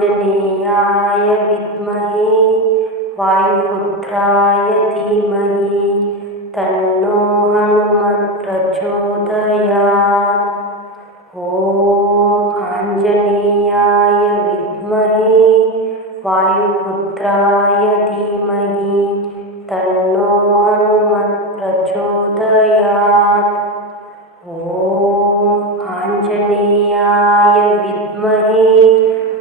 आञ्जनेयाय विद्महे वायुपुत्राय धीमहि तन्नो हनुमत् प्रचोदयात्। ॐ आञ्जनेयाय विद्महे वायुपुत्राय धीमहि तन्नो हनुमत् प्रचोदयात्। ॐ आञ्जनेयाय विद्महे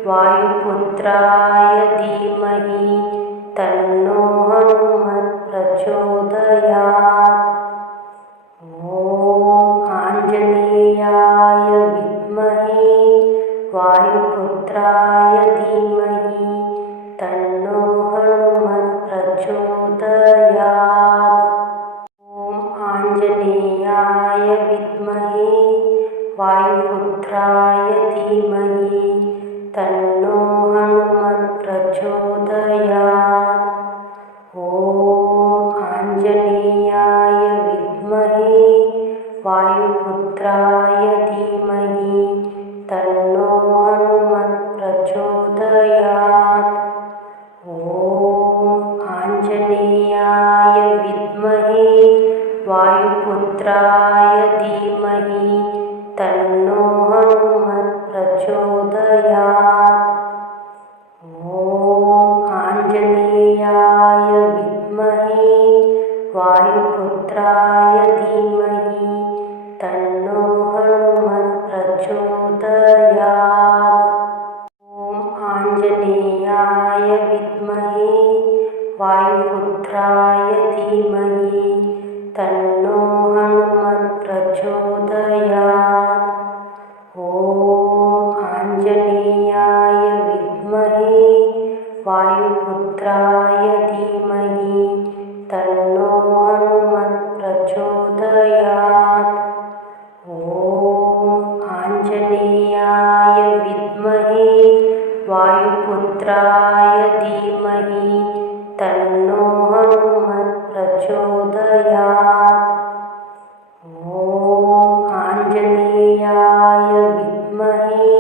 वायुपुत्राय धीमहि तन्नो हनुमत् प्रचोदयात्। ॐ आञ्जनेयाय विद्महे वायुपुत्राय धीमहि तन्नो हनुमत् प्रचोदयात्। ॐ आञ्जनेयाय विद्महे वायुपुत्राय धीमहि तन्नो हनुमत् प्रचोदयात्। ॐ आञ्जनेयाय विद्महे वायुपुत्राय धीमहि तन्नो हनुमत् प्रचोदयात्। ॐ आञ्जनेयाय विद्महे वायुपुत्राय धीमहि तन्नो हनुमत् प्रचोदयात्। ॐ आञ्जनेयाय विद्महे वायुपुत्राय धीमहि तन्नो हनुमत् प्रचोदयात्। ॐ आञ्जनेयाय विद्महे वायुपुत्राय धीमहि तन्नो हनुमत् प्रचोदयात्। ॐ आञ्जनेयाय विद्महे वायुपुत्राय धीमहि तन्नो हनुमत् प्रचोदयात्। ॐ आञ्जनेयाय विद्महे वायुपुत्राय धीमहि तन्नो हनुमत् प्रचोदयात्। ॐ आञ्जनेयाय विद्महे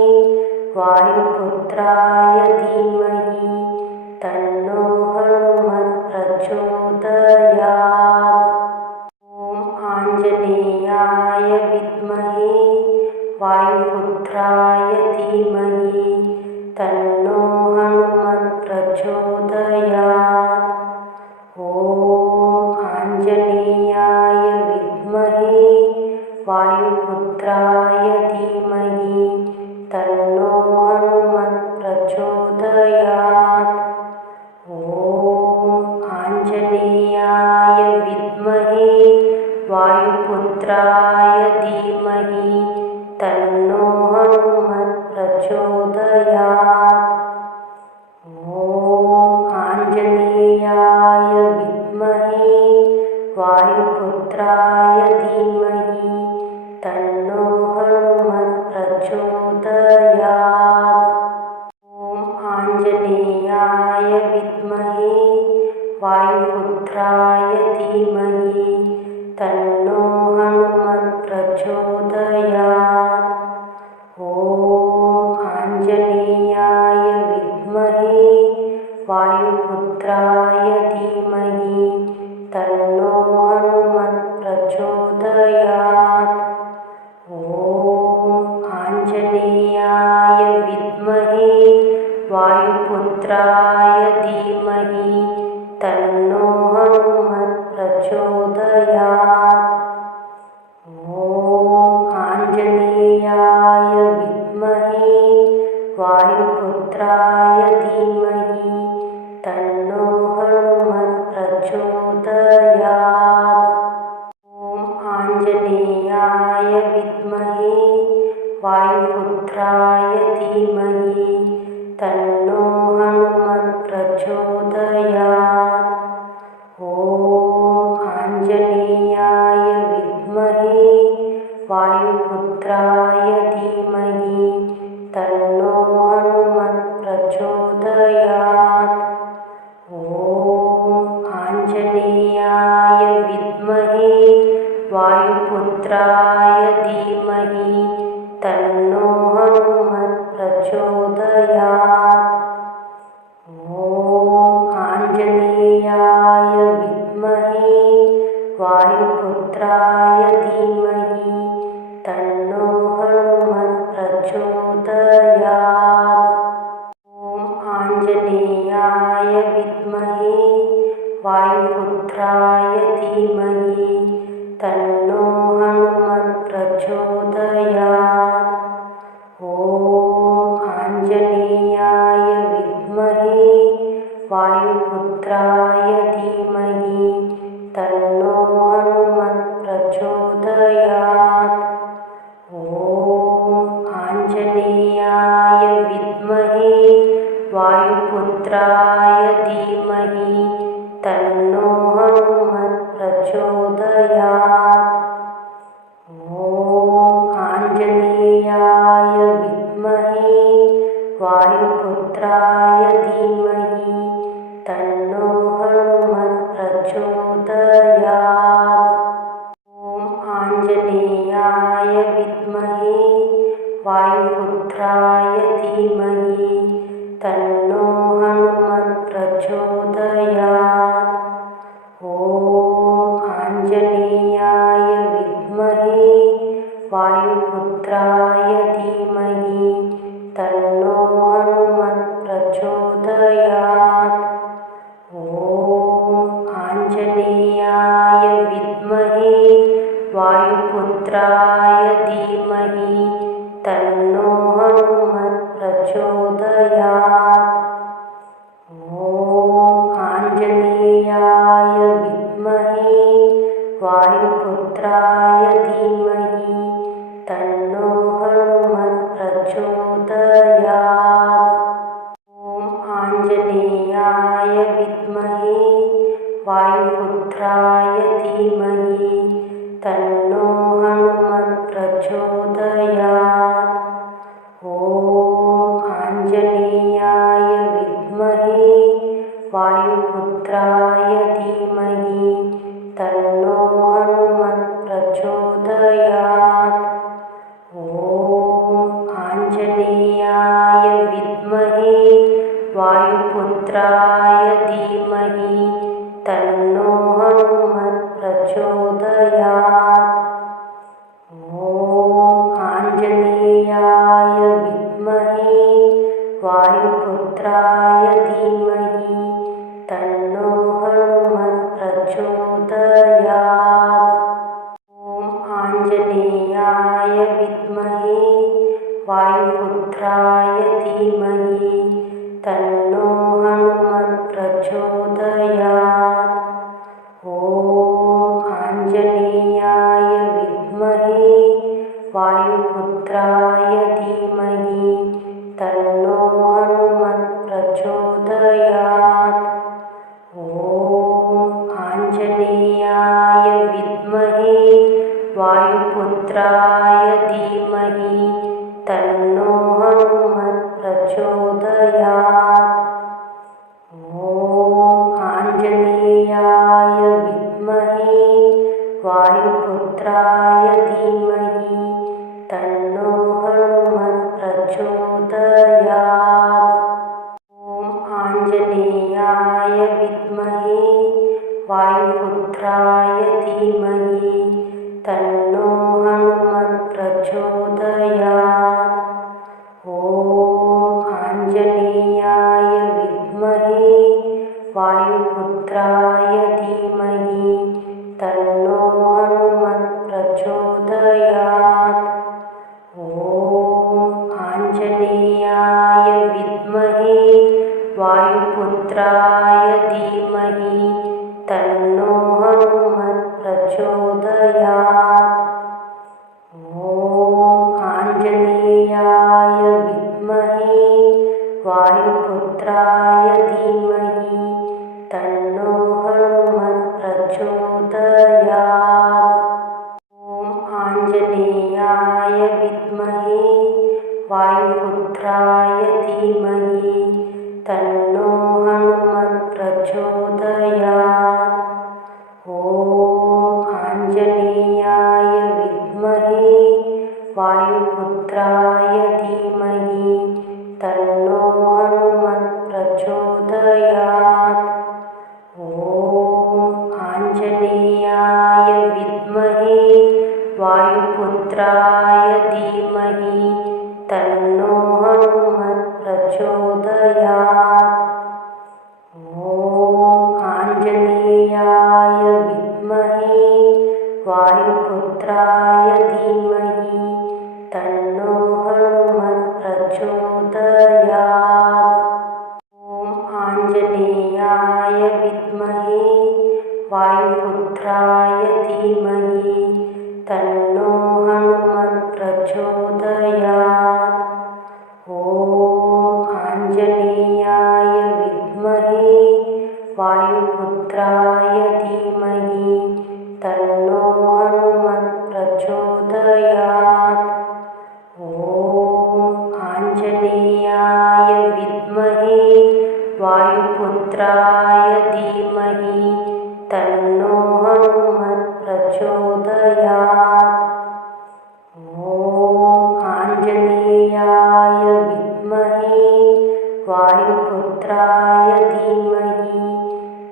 वायुपुत्राय धीमहि तन्नो हनुमत् प्रचोदयात्। ॐ आञ्जनेयाय विद्महे वायुपुत्राय धीमहि तन्नो हनुमत् प्रचोदयात्। ॐ आञ्जनेयाय विद्महे वायुपुत्राय धीमहि तन्नो हनुमत् प्रचोदयात्। ॐ आञ्जनेयाय विद्महे वायुपुत्राय धीमहि तन्नो हनुमत् प्रचोदयात्। ॐ आञ्जनेयाय विद्महे वायुपुत्राय धीमहि तन्नो हनुमत् प्रचोदयात्। ॐ आञ्जनेयाय विद्महे वायुपुत्राय धीमहि तन्नो हनुमत् प्रचोदयात्। ॐ आञ्जनेयाय विद्महे वायुपुत्राय धीमहि तन्नो हनुमत् प्रचोदयात्। ॐ आञ्जनेयाय विद्महे वायुपुत्राय धीमहि तन्नो हनुमत् प्रचोदयात्। ॐ आञ्जनेयाय विद्महे वायुपुत्राय धीमहि तन्नो हनुमत् प्रचोदयात्। ॐ आञ्जनेयाय विद्महे वायुपुत्राय धीमहि तन्नो हनुमत् प्रचोदयात्। ॐ आञ्जनेयाय विद्महे वायुपुत्राय धीमहि तन्नो हनुमत् प्रचोदयात्। प्रचोदयात्। ॐ आञ्जनेयाय विद्महे वायुपुत्राय धीमहि तन्नो हनुमत् प्रचोदयात्। ॐ आञ्जनेयाय विद्महे वायुपुत्राय धीमहि तन्नो हनुमत् प्रचोदयात्। ॐ आञ्जनेयाय विद्महे वायुपुत्राय धीमहि तन्नो हनुमत् प्रचोदयात्। ॐ आञ्जनेयाय विद्महे वायुपुत्राय धीमहि तन्नो हनुमत् प्रचोदयात्। ॐ आञ्जनेयाय विद्महे वायुपुत्राय धीमहि तन्नो हनुमत् प्रचोदयात्। ॐ आञ्जनेयाय विद्महे वायुपुत्राय धीमहि तन्नो हनुमत् प्रचोदयात्। ॐ आञ्जनेयाय विद्महे वायुपुत्राय धीमहि तन्नो हनुमत् प्रचोदयात्। ॐ आञ्जनेयाय विद्महे वायुपुत्राय धीमहि तन्नो हनुमत् प्रचोदयात्। ॐ आञ्जनेयाय विद्महे वायुपुत्राय धीमहि तन्नो हनुमत् प्रचोदयात्। ॐ आञ्जनेयाय विद्महे वायुपुत्राय धीमहि तन्नो हनुमत् प्रचोदयात्। ॐ आञ्जनेयाय विद्महे वायुपुत्राय धीमहि तन्नो हनुमत् प्रचोदयात्। ॐ आञ्जनेयाय विद्महे वायुपुत्राय धीमहि तन्नो हनुमत् प्रचोदयात्। ॐ आञ्जनेयाय विद्महे वायुपुत्राय धीमहि तन्नो हनुमत् प्रचोदयात्। ॐ आञ्जनेयाय विद्महे वायुपुत्राय धीमहि तन्नो हनुमत् प्रचोदयात्। ॐ आञ्जनेयाय विद्महे वायुपुत्राय धीमहि तन्नो हनुमत् प्रचोदयात्। ॐ आञ्जनेयाय विद्महे वायुपुत्राय धीमहि तन्नो हनुमत् प्रचोदयात्। ॐ आञ्जनेयाय विद्महे वायुपुत्राय धीमहि तन्नो हनुमत् प्रचोदयात्। ॐ आञ्जनेयाय विद्महे वायुपुत्राय धीमहि तन्नो हनुमत् प्रचोदयात्। ॐ आञ्जनेयाय विद्महे वायुपुत्राय धीमहि तन्नो हनुमत् प्रचोदयात्। ॐ आञ्जनेयाय विद्महे वायुपुत्राय धीमहि तन्नो हनुमत् प्रचोदयात्। ॐ आञ्जनेयाय विद्महे वायुपुत्राय धीमहि तन्नो हनुमत् प्रचोदयात्। ॐ आञ्जनेयाय विद्महे वायुपुत्राय धीमहि तन्नो हनुमत् प्रचोदयात्। ॐ आञ्जनेयाय विद्महे वायुपुत्राय धीमहि तन्नो ॐ आञ्जनेयाय विद्महे वायुपुत्राय धीमहि तन्नो हनुमत् प्रचोदयात्। ॐ आञ्जनेयाय विद्महे वायुपुत्राय धीमहि तन्नो हनुमत् प्रचोदयात्। ॐ आञ्जनेयाय विद्महे वायुपुत्राय धीमहि तन्नो हनुमत् प्रचोदयात्। ॐ आञ्जनेयाय विद्महे वायुपुत्राय धीमहि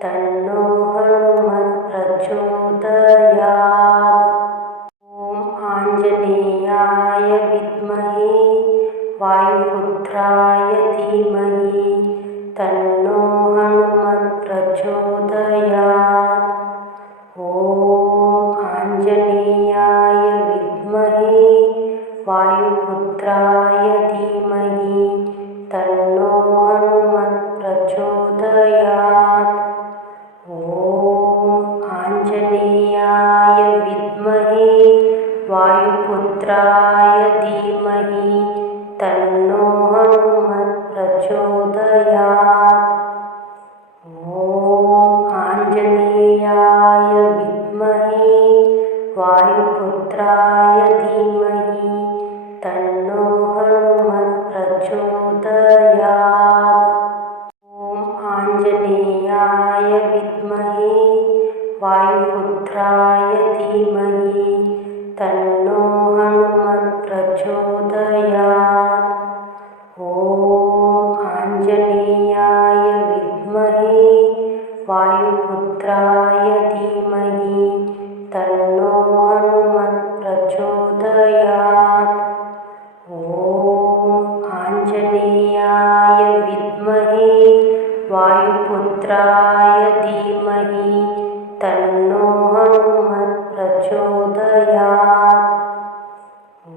तन्नो हनुमत् प्रचोदयात्। ॐ आञ्जनेयाय विद्महे वायुपुत्राय धीमहि तन्नो हनुमत् प्रचोदयात्। ॐ आञ्जनेयाय विद्महे वायुपुत्राय धीमहि तन्नो हनुमत् प्रचोदयात्। ॐ आञ्जनेयाय विद्महे वायुपुत्राय धीमहि तन्नो हनुमत् प्रचोदयात्। ॐ आञ्जनेयाय विद्महे वायुपुत्राय धीमहि तन्नो हनुमत् प्रचोदयात्। ॐ आञ्जनेयाय विद्महे वायुपुत्राय धीमहि तन्नो हनुमत् प्रचोदयात्। ॐ आञ्जनेयाय विद्महे वायुपुत्राय धीमहि तन्नो हनुमत् प्रचोदयात्। ॐ आञ्जनेयाय विद्महे वायुपुत्राय धीमहि तन्नो हनुमत् प्रचोदयात्। ॐ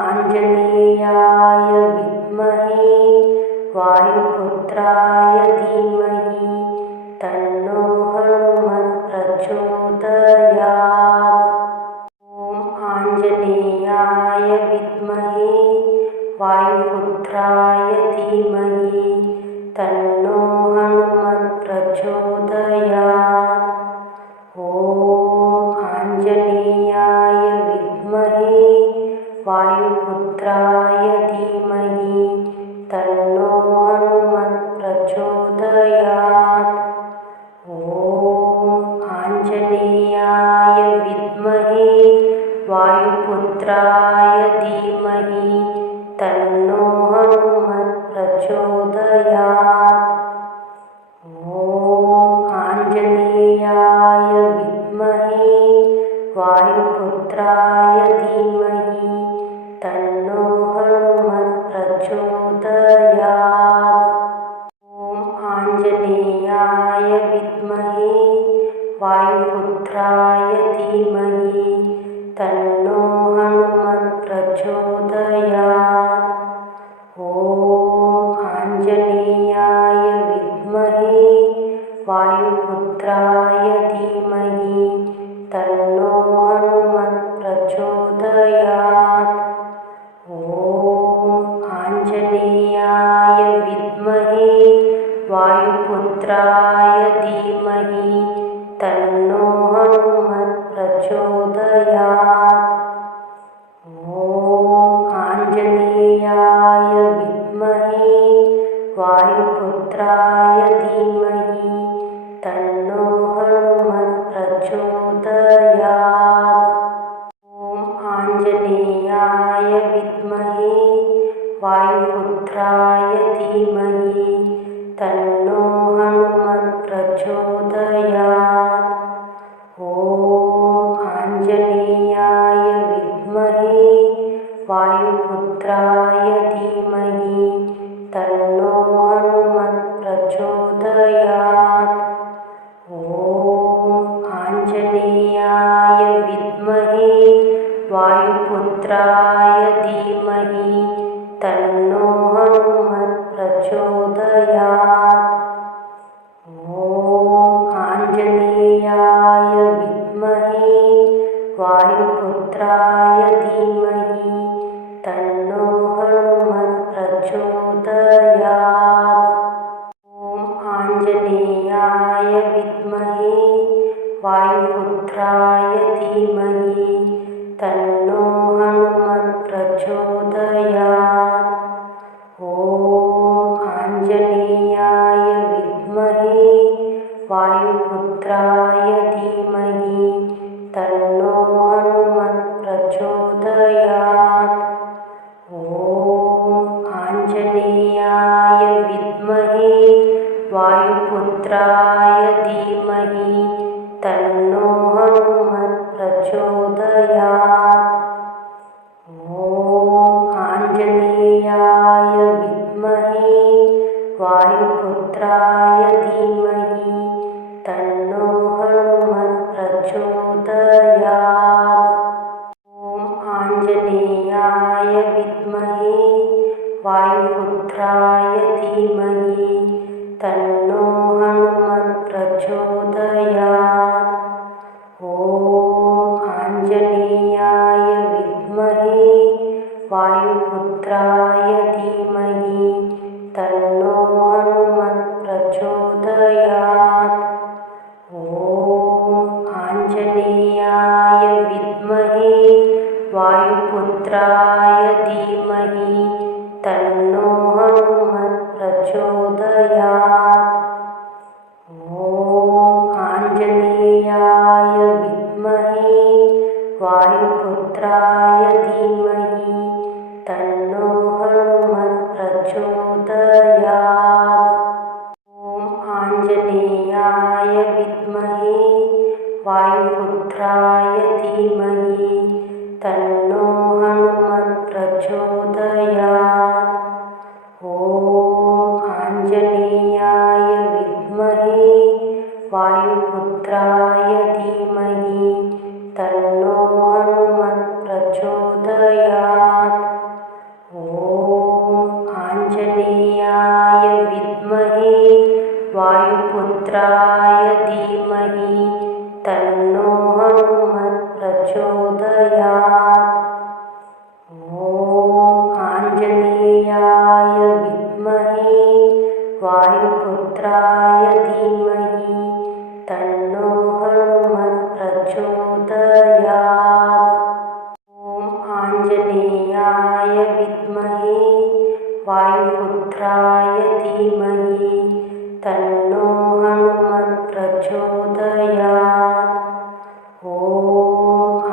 आञ्जनेयाय विद्महे वायुपुत्राय धीमहि तन्नो हनुमत् प्रचोदयात्। ॐ आञ्जनेयाय विद्महे वायुपुत्राय धीमहि तन्नो हनुमत् प्रचोदयात्। ॐ आञ्जनेयाय विद्महे वायुपुत्राय धीमहि तन्नो हनुमत् प्रचोदयात्। ॐ आञ्जनेयाय विद्महे वायुपुत्राय धीमहि तन्नो हनुमत् प्रचोदयात्। ॐ आञ्जनेयाय विद्महे वायुपुत्राय धीमहि तन्नो हनुमत् प्रचोदयात्। ॐ आञ्जनेयाय विद्महे वायुपुत्राय धीमहि तन्नो हनुमत् प्रचोदयात्। ॐ आञ्जनेयाय विद्महे वायुपुत्राय धीमहि तन्नो हनुमत् प्रचोदयात्। ॐ आञ्जनेयाय विद्महे वायुपुत्राय धीमहि तन्नो हनुमत् प्रचोदयात्। ॐ आञ्जनेयाय विद्महे वायुपुत्राय धीमहि तन्नो हनुमत् प्रचोदयात्। ॐ आञ्जनेयाय विद्महे वायुपुत्राय धीमहि तन्नो हनुमत् प्रचोदयात्। ॐ आञ्जनेयाय विद्महे वायुपुत्राय धीमहि तन्नो हनुमत् प्रचोदयात्। ॐ आञ्जनेयाय विद्महे वायुपुत्राय धीमहि तन्नो ॐ आञ्जनेयाय विद्महे वायुपुत्राय धीमहि तन्नो हनुमत् प्रचोदयात्। ॐ आञ्जनेयाय विद्महे वायुपुत्राय धीमहि तन्नो हनुमत् प्रचोदयात्। ॐ आञ्जनेयाय विद्महे वायुपुत्राय धीमहि तन्नो हनुमत् प्रचोदयात्। ॐ आञ्जनेयाय विद्महे वायुपुत्राय धीमहि तन्नो हनुमत् प्रचोदयात्। ॐ आञ्जनेयाय विद्महे वायुपुत्राय धीमहि तन्नो हनुमत् प्रचोदयात्। ॐ आञ्जनेयाय विद्महे वायुपुत्राय धीमहि तन्नो हनुमत् प्रचोदयात्। ॐ आञ्जनेयाय विद्महे वायुपुत्राय धीमहि तन्नो हनुमत् प्रचोदयात्। ॐ आञ्जनेयाय विद्महे वायुपुत्राय धीमहि तन्नो हनुमत् प्रचोदयात्। ॐ आञ्जनेयाय विद्महे वायुपुत्राय धीमहि तन्नो हनुमत् प्रचोदयात्। ॐ आञ्जनेयाय विद्महे वायुपुत्राय धीमहि तन्नो हनुमत् प्रचोदयात्। ॐ आञ्जनेयाय विद्महे वायुपुत्राय धीमहि तन्नो हनुमत् प्रचोदयात्। ॐ आञ्जनेयाय विद्महे वायुपुत्राय धीमहि तन्नो हनुमत् प्रचोदयात्। ॐ आञ्जनेयाय विद्महे वायुपुत्राय धीमहि तन्नो हनुमत् प्रचोदयात्। ॐ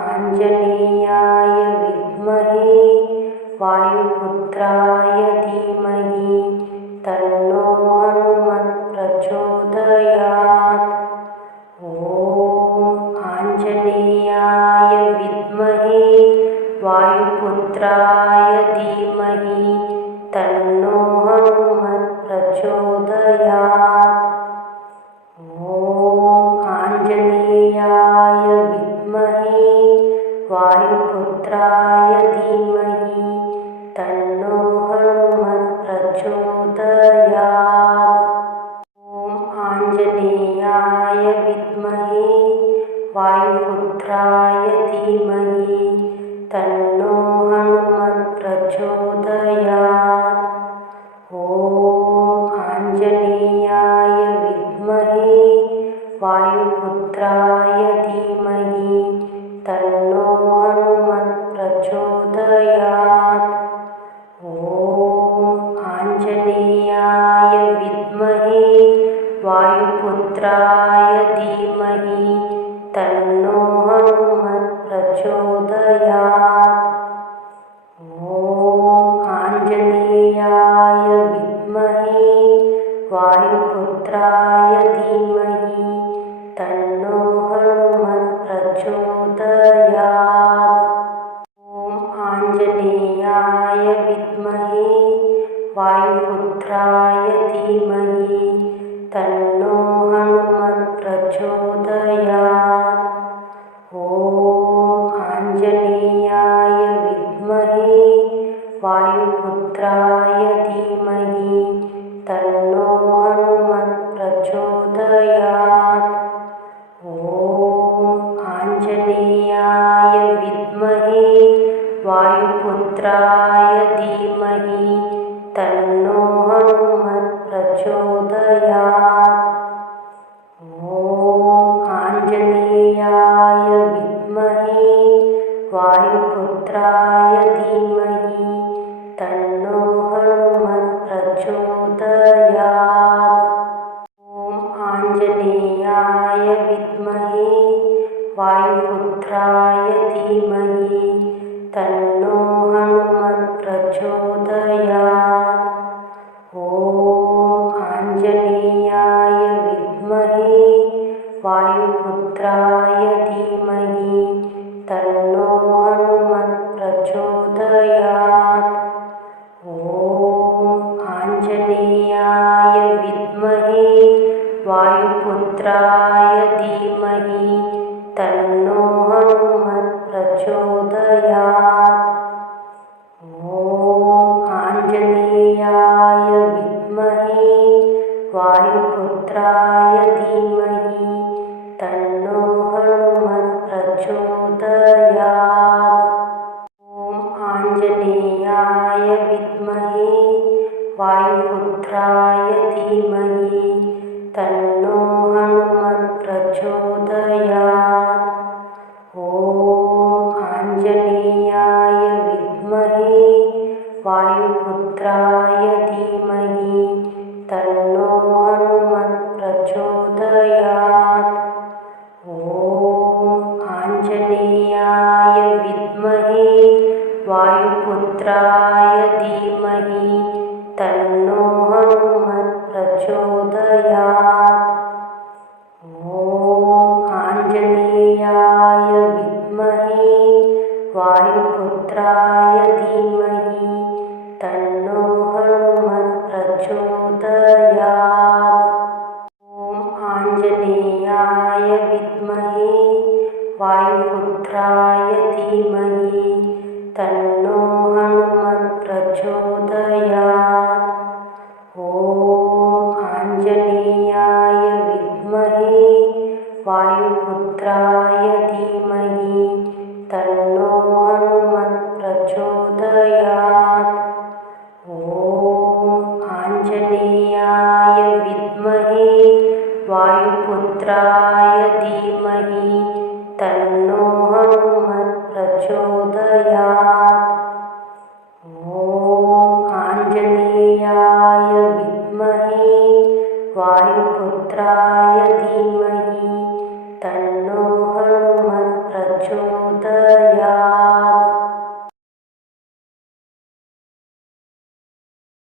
आञ्जनेयाय विद्महे वायुपुत्राय धीमहि तन्नो हनुमत् प्रचोदयात्। ॐ आञ्जनेयाय विद्महे वायुपुत्राय धीमहि तन्नो हनुमत् प्रचोदयात्। ॐ आञ्जनेयाय विद्महे वायुपुत्राय धीमहि तन्नो हनुमत् प्रचोदयात्। ॐ आञ्जनेयाय विद्महे वायुपुत्राय धीमहि तन्नो हनुमत् प्रचोदयात्। ॐ आञ्जनेयाय विद्महे वायुपुत्राय धीमहि तन्नो हनुमत् प्रचोदयात्। ॐ आञ्जनेयाय विद्महे वायुपुत्राय धीमहि तन्नो हनुमत् प्रचोदयात्। ॐ आञ्जनेयाय विद्महे वायुपुत्राय धीमहि तन्नो हनुमत् प्रचोदयात्। ॐ आञ्जनेयाय विद्महे वायुपुत्राय धीमहि तन्नो हनुमत् प्रचोदयात्। ॐ आञ्जनेयाय विद्महे वायुपुत्राय धीमहि तन्नो हनुमत् प्रचोदयात्। ॐ आञ्जनेयाय विद्महे वायुपुत्राय धीमहि तन्नो विद्महे वायुपुत्राय धीमहि तन्नो हनुमत् प्रचोदयात्। ॐ आञ्जनेयाय विद्महे वायुपुत्राय धीमहि तन्नो हनुमत् प्रचोदयात्। ॐ आञ्जनेयाय विद्महे वायुपुत्राय धीमहि तन्नो हनुमत् प्रचोदयात्। ॐ आञ्जनेयाय विद्महे वायुपुत्राय धीमहि तन्नो हनुमत् प्रचोदयात्। ॐ आञ्जनेयाय विद्महे वायुपुत्राय धीमहि तन्नो हनुमत् प्रचोदयात्। ॐ आञ्जनेयाय विद्महे वायुपुत्राय धीमहि तन्नो हनुमत् प्रचोदयात्। ॐ आञ्जनेयाय विद्महे वायुपुत्राय धीमहि तन्नो हनुमत् प्रचोदयात्। ॐ आञ्जनेयाय विद्महे वायुपुत्राय धीमहि तन्नो हनुमत् प्रचोदयात्। ॐ आञ्जनेयाय विद्महे वायुपुत्राय धीमहि तन्नो हनुमत् प्रचोदयात्।